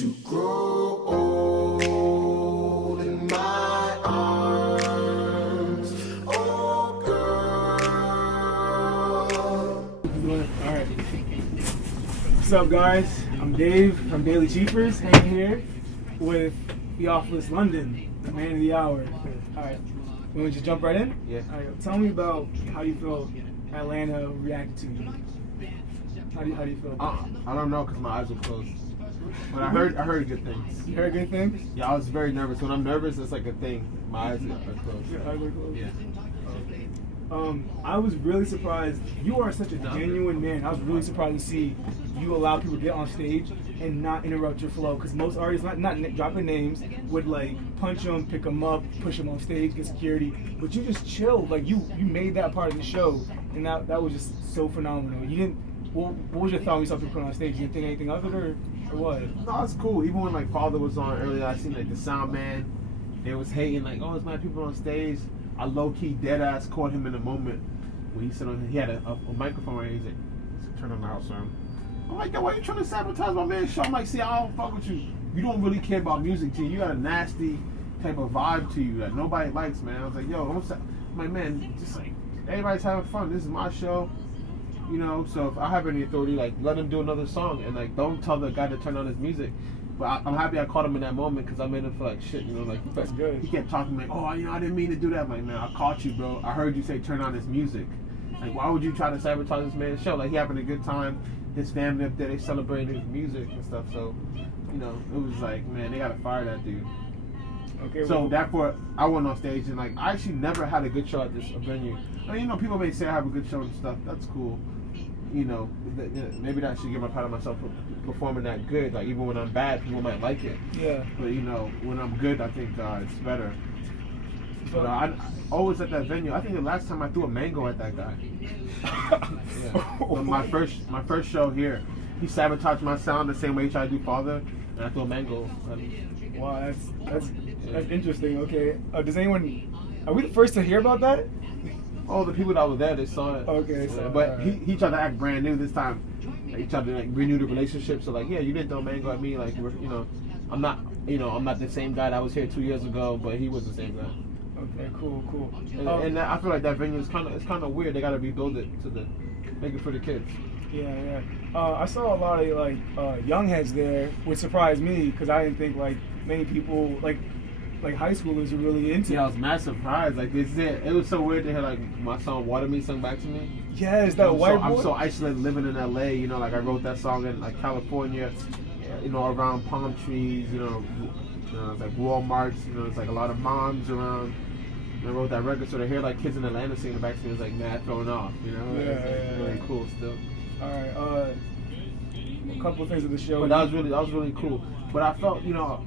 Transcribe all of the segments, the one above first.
to grow old in my arms, oh girl. All right. What's up, guys? I'm Dave from Daily Cheapers, hanging here with Theophilus London, the man of the hour. All right. Want to just jump right in? Yeah. All right. Tell me about how you feel Atlanta reacted to you. How do you feel? I don't know because my eyes were closed. But I heard good things. You heard good things? Yeah, I was very nervous. When I'm nervous, it's like a thing. My eyes are closed. Your eyes are closed? Yeah. I was really surprised. You are such a genuine man. I was really surprised to see you allow people to get on stage and not interrupt your flow. Because most artists, not dropping names, would like punch them, pick them up, push them on stage, get security. But you just chilled. Like you made that part of the show, and that was just so phenomenal. You didn't. What was your thought when you saw people put on stage? You didn't think anything of it, or what? No, it's cool. Even when like Father was on earlier, I seen like the sound man. They was hating like, oh, it's my people on stage. I low key dead ass caught him in a moment when he said he had a microphone right. He's like, turn on the house room. I'm like, yo, why you trying to sabotage my man's show? I'm like, see, I don't fuck with you. You don't really care about music, G. You got a nasty type of vibe to you that nobody likes, man. I was like, yo, I'm like, man, just like everybody's having fun. This is my show. You know, so if I have any authority, like, let him do another song and, like, don't tell the guy to turn on his music. But I'm happy I caught him in that moment because I made him feel like shit, you know, like, That's good. He kept talking like, oh, you know, I didn't mean to do that. I'm like, man, I caught you, bro. I heard you say turn on his music. Like, why would you try to sabotage this man's show? Like, he having a good time. His family up there, they celebrating his music and stuff. So, you know, it was like, man, they got to fire that dude. Okay. So, well, therefore, I went on stage and, like, I actually never had a good show at this venue. I mean, you know, people may say I have a good show and stuff. That's cool. You know, maybe I should give my part of myself for performing that good. Like, even when I'm bad, people might like it. Yeah. But, you know, when I'm good, I think it's better. But I always at that venue, I think the last time I threw a mango at that guy. Yeah. So my first show here, he sabotaged my sound the same way he tried to do Father, and I threw a mango at him. Wow, that's interesting. Okay. Does anyone? Are we the first to hear about that? Oh, the people that were there, they saw it. Okay, so, yeah, but right. he tried to act brand new this time. Like, he tried to like renew the relationship. So like, yeah, you didn't throw mango at me. Like, you know, I'm not the same guy that was here 2 years ago, but he was the same guy. Okay, cool. And I feel like that venue is kind of weird. They got to rebuild it make it for the kids. Yeah. I saw a lot of like young heads there, which surprised me because I didn't think like many people like high schoolers are really into. Yeah, I was mad surprised. Like it was so weird to hear like my song "Water Me" sung back to me. Yes, that white boy. I'm so isolated living in LA. You know, like I wrote that song in like California. You know, around palm trees. You know, it's like Walmarts. You know, it's like a lot of moms around. And I wrote that record, so to hear like kids in Atlanta singing back to me was like mad thrown off. You know, it's really cool still. All right. A couple of things of the show. But that was really cool. But I felt, you know,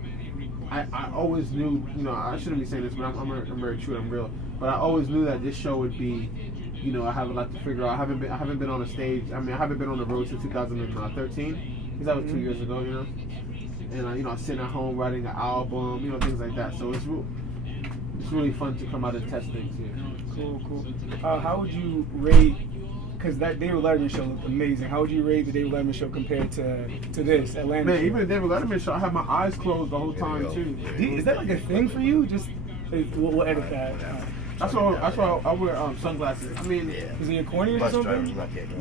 I always knew, you know, I shouldn't be saying this, but I'm very true, I'm real. But I always knew that this show would be, you know, I have a lot to figure out. I haven't been on a stage. I mean, I haven't been on the road since 2013, because that was 2 years ago, you know. And you know, I'm sitting at home writing an album, you know, things like that. So it's really fun to come out and test things here. Cool. How would you rate? Because that David Letterman show looked amazing. How would you rate the David Letterman show compared to this Atlanta Man, show? even the David Letterman show, I had my eyes closed the whole time too. Is that like a thing for you? Just we'll edit that. That's why I wear sunglasses. I mean, is it your corny or something?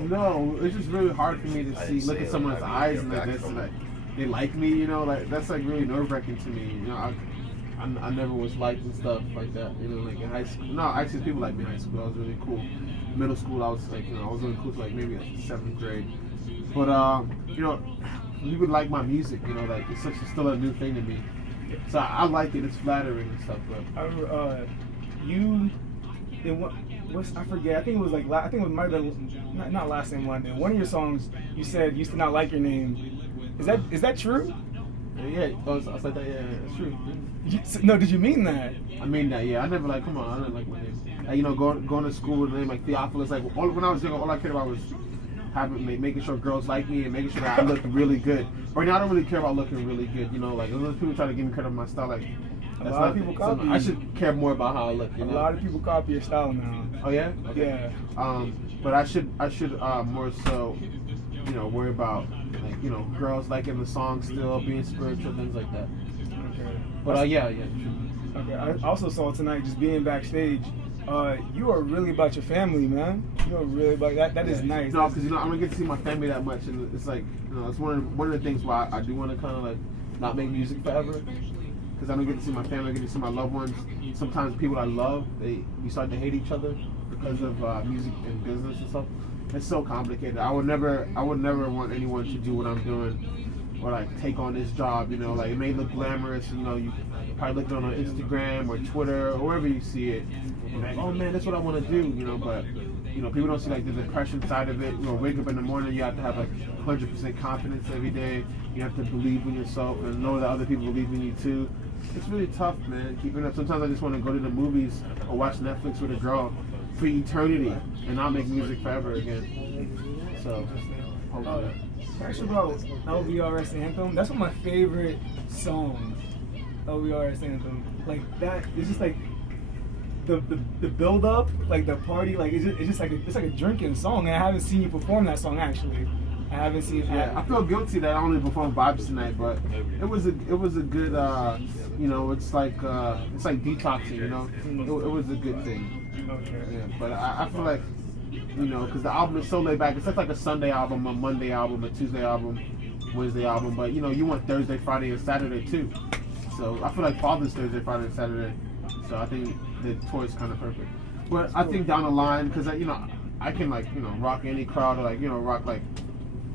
No, it's just really hard for me to look at someone's eyes and like they like me. You know, like that's like really nerve-wracking to me. You know, I never was liked and stuff like that. You know, like in high school. No, actually, people liked me in high school. I was really cool. Middle school, I was like, you know, I was really cool to like maybe like 7th grade. But you know, you would like my music. You know, like it's still a new thing to me. So I like it. It's flattering and stuff. But I forget. I think it was like it might have been not Last Name London. One of your songs, you said you used to not like your name. Is that true? Yeah, I was like that. Yeah, it's true. No, did you mean that? I mean that. Yeah, I never like. Come on, I didn't like my name. Like, you know, going to school with a name like Theophilus. Like when I was young, all I cared about was making sure girls like me and making sure that I looked really good. Right now, I don't really care about looking really good. You know, like those people try to give me credit for my style. Like a lot of people copy. I should care more about how I look. You know? A lot of people copy your style now. Oh yeah. Okay. Yeah. But I should more so, you know, worry about like you know, girls liking the song still, being spiritual, things like that. Okay. But yeah. Okay. I also saw tonight, just being backstage. You are really about your family, man. You are really about that. That is nice. No, because you know I don't get to see my family that much, and it's like, you know, it's one of the things why I do want to kind of like not make music forever, because I don't get to see my family, I get to see my loved ones. Sometimes people I love, we start to hate each other because of music and business and stuff. It's so complicated. I would never want anyone to do what I'm doing or like take on this job. You know, like it may look glamorous. You know, you probably look on Instagram or Twitter or wherever you see it. And like, oh man, that's what I want to do. You know, but you know, people don't see like the depression side of it. You know, wake up in the morning, you have to have like 100% confidence every day. You have to believe in yourself and know that other people believe in you too. It's really tough, man, keeping up. Sometimes I just want to go to the movies or watch Netflix with a girl for eternity and not make music forever again. So, Actually, about LVRS Anthem, that's one of my favorite songs. LVRS Anthem, like that. It's just like the build up, like the party, like it's just like it's like a drinking song. And I haven't seen you perform that song actually. I haven't seen. Yeah, I feel guilty that I only performed vibes tonight, but it was a good. You know, it's like detoxing. You know, it was a good thing. Okay. Yeah, but I feel like, you know, because the album is so laid back. It's like a Sunday album, a Monday album, a Tuesday album, Wednesday album. But you know, you want Thursday, Friday, and Saturday too. So I feel like Father's Thursday, Friday, and Saturday. So I think the tour is kind of perfect. But I think down the line, because you know, I can like, you know, rock any crowd, or like, you know, rock like,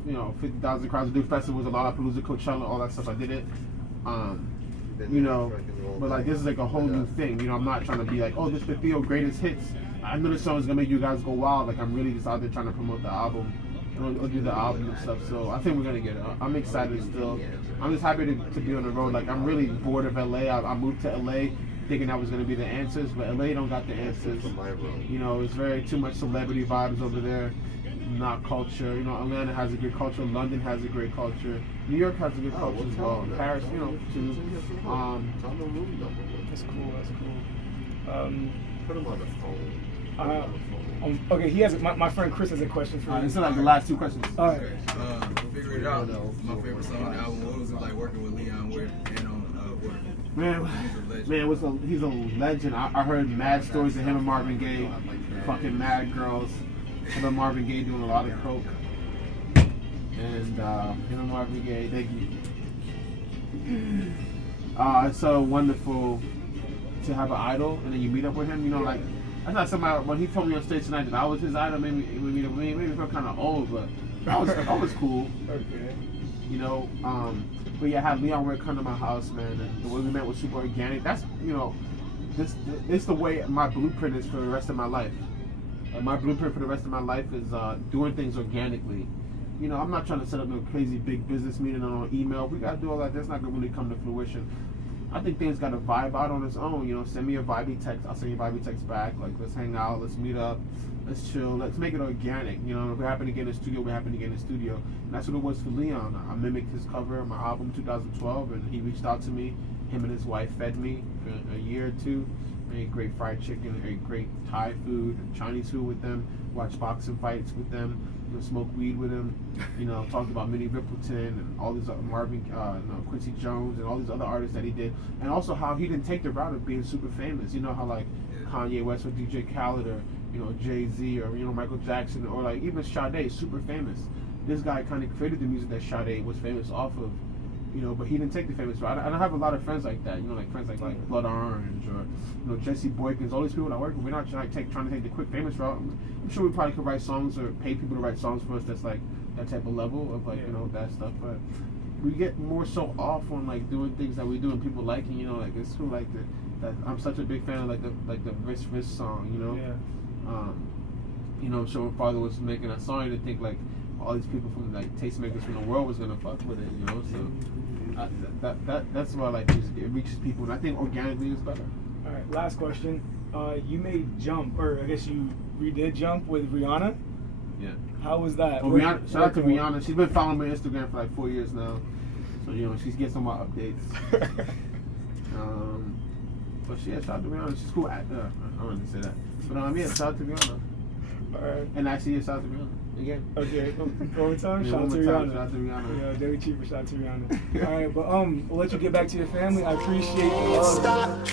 you know, 50,000 crowds, do festivals, a lot of Lollapalooza, Coachella, all that stuff. I did it. You know, but like this is like a whole new thing. You know, I'm not trying to be like, oh, this is the Theo greatest hits. I know this song is gonna make you guys go wild. Like I'm really just out there trying to promote the album, or do the album and stuff. So I think we're gonna get it. I'm excited still. I'm just happy to be on the road. Like I'm really bored of LA. I moved to LA thinking that was gonna be the answers, but LA don't got the answers. You know, it's very too much celebrity vibes over there. Not culture. You know, Atlanta has a good culture. London has a great culture. New York has a good culture as well. Paris, you know, too. That's cool. That's cool. Put him on the phone. Okay, he has my friend Chris has a question for you. This is like the last two questions. All right. Figure it out. My favorite song on the album. What was it like working with Leon Ware and on Water? Man, he's a legend. I heard mad stories of him and Marvin Gaye, fucking mad girls. Him and Marvin Gaye doing a lot of coke. And him and Marvin Gaye, thank you. It's so wonderful to have an idol, and then you meet up with him. You know, like that's not somebody. When he told me on stage tonight that I was his idol, maybe I felt kind of old, but that was cool. Okay. You know, but yeah, I had Leon Ware come to my house, man, and the way we met was super organic. That's, you know, it's the way my blueprint is for the rest of my life. My blueprint for the rest of my life is doing things organically. You know, I'm not trying to set up no crazy big business meeting on email. We gotta do all that. That's not gonna really come to fruition. I think things gotta vibe out on its own. You know, send me a vibey text. I'll send you a vibey text back. Like, let's hang out. Let's meet up. Let's chill. Let's make it organic. You know, if we happen to get in the studio, we happen to get in the studio. And that's what it was for Leon. I mimicked his cover of my album 2012, and he reached out to me. Him and his wife fed me for a year or two. Ate great fried chicken, ate great Thai food, Chinese food with them, watched boxing fights with them, you know, smoked weed with him, you know, talked about Minnie Riperton and all these other Quincy Jones and all these other artists that he did, and also how he didn't take the route of being super famous. You know how like Kanye West or DJ Khaled or, you know, Jay-Z or, you know, Michael Jackson or like even Sade, super famous. This guy kind of created the music that Sade was famous off of. You know, but he didn't take the famous route. And I have a lot of friends like that, you know, like friends like Blood Orange or, you know, Jesse Boykins, all these people that work with. We're not trying to take the quick famous route. I'm sure we probably could write songs or pay people to write songs for us that's like that type of level of like, you know, that stuff. But we get more so off on like doing things that we do and people liking, you know, like it's true, like that I'm such a big fan of like the Risk song, you know. Yeah. You know, so when Father was making that song, I didn't think like all these people from like tastemakers from the world was gonna fuck with it, you know. So that's why I like music. It reaches people, and I think organically is better. All right, last question. You made Jump, or I guess you redid Jump with Rihanna. Yeah. How was that? Well, Rihanna, shout out to Rihanna. She's been following me on Instagram for like 4 years now, so you know she's getting some more updates. But yeah, shout out to Rihanna. She's cool. I don't want to say that, but yeah, shout out to Rihanna. All right. And actually, yeah, shout out to Rihanna. again. Okay, one more time. Yeah, Shout out one to more time. Rihanna. Shout out to Rihanna. Yeah, Daily Cheaper. Shout out to Rihanna. All right, but we'll let you get back to your family. I appreciate the love.